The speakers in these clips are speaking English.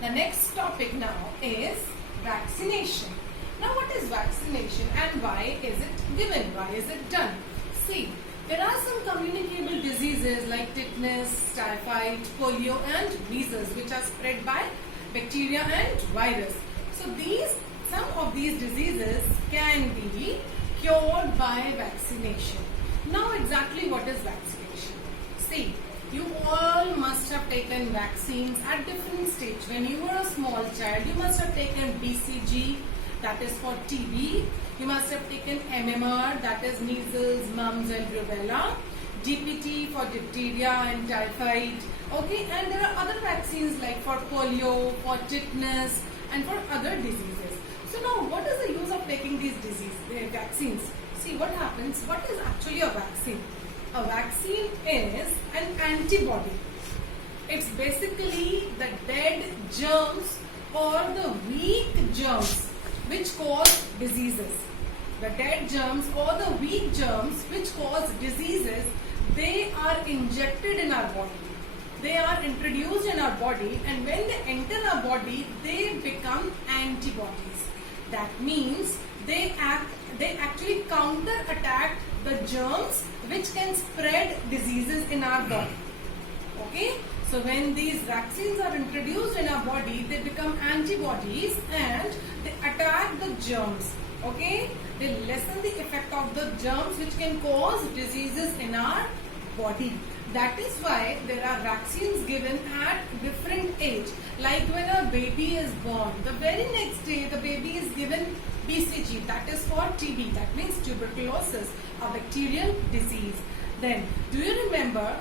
The next topic now is vaccination. Now what is vaccination and why is it given? Why is it done? See, there are some communicable diseases like tetanus, typhoid, polio and measles which are spread by bacteria and virus. So some of these diseases can be cured by vaccination. Now exactly what is vaccination? See, you all must have taken vaccines at different stages. When you were a small child, you must have taken BCG, that is for TB. You must have taken MMR, that is measles, mumps and rubella. DPT for diphtheria and typhoid. Okay, and there are other vaccines like for polio, for tetanus and for other diseases. So now what is the use of taking these vaccines? See what happens. What is actually a vaccine? A vaccine is an antibody. It's basically the dead germs or the weak germs which cause diseases. The dead germs or the weak germs which cause diseases, they are injected in our body. They are introduced in our body, and when they enter our body, they become antibodies. That means they actually counter-attack the germs which can spread diseases in our body. Okay? So when these vaccines are introduced in our body, they become antibodies and they attack the germs. Okay? They lessen the effect of the germs which can cause diseases in our body. That is why there are vaccines given at different age. Like when a baby is born, the very next day the baby is given BCG, that is for TB, that means tuberculosis, a bacterial disease. Then, do you remember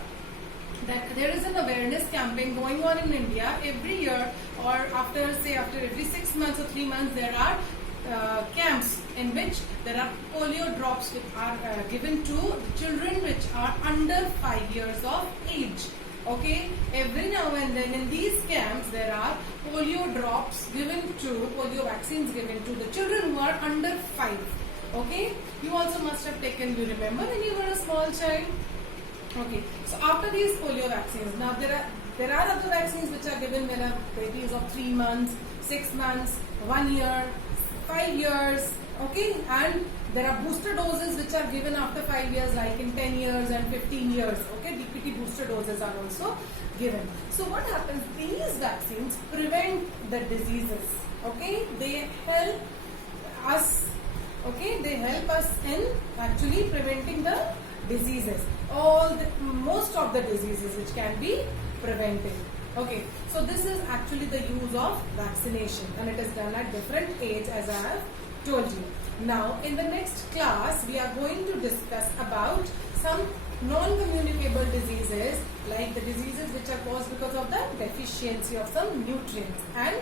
that there is an awareness campaign going on in India every year, or after every 6 months or 3 months, there are camps in which there are polio drops which are given to the children which are under 5 years of age. Okay, every now and then in these camps there are polio vaccines given to the children who are under 5. Okay, you also must have taken, you remember when you were a small child? Okay, so after these polio vaccines, now there are other vaccines which are given when a baby is of 3 months, 6 months, 1 year, 5 years. Okay, and there are booster doses which are given after 5 years, like in 10 years and 15 years. Okay, DPT booster doses are also given. So what happens? These vaccines prevent the diseases. Okay, they help us. Okay, they help us in actually preventing the diseases. Most of the diseases which can be prevented. Okay, so this is actually the use of vaccination, and it is done at different age, as I have told you. Now, in the next class, we are going to discuss about some non-communicable diseases, like the diseases which are caused because of the deficiency of some nutrients, and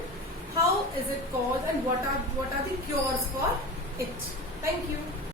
how is it caused and what are the cures for it. Thank you.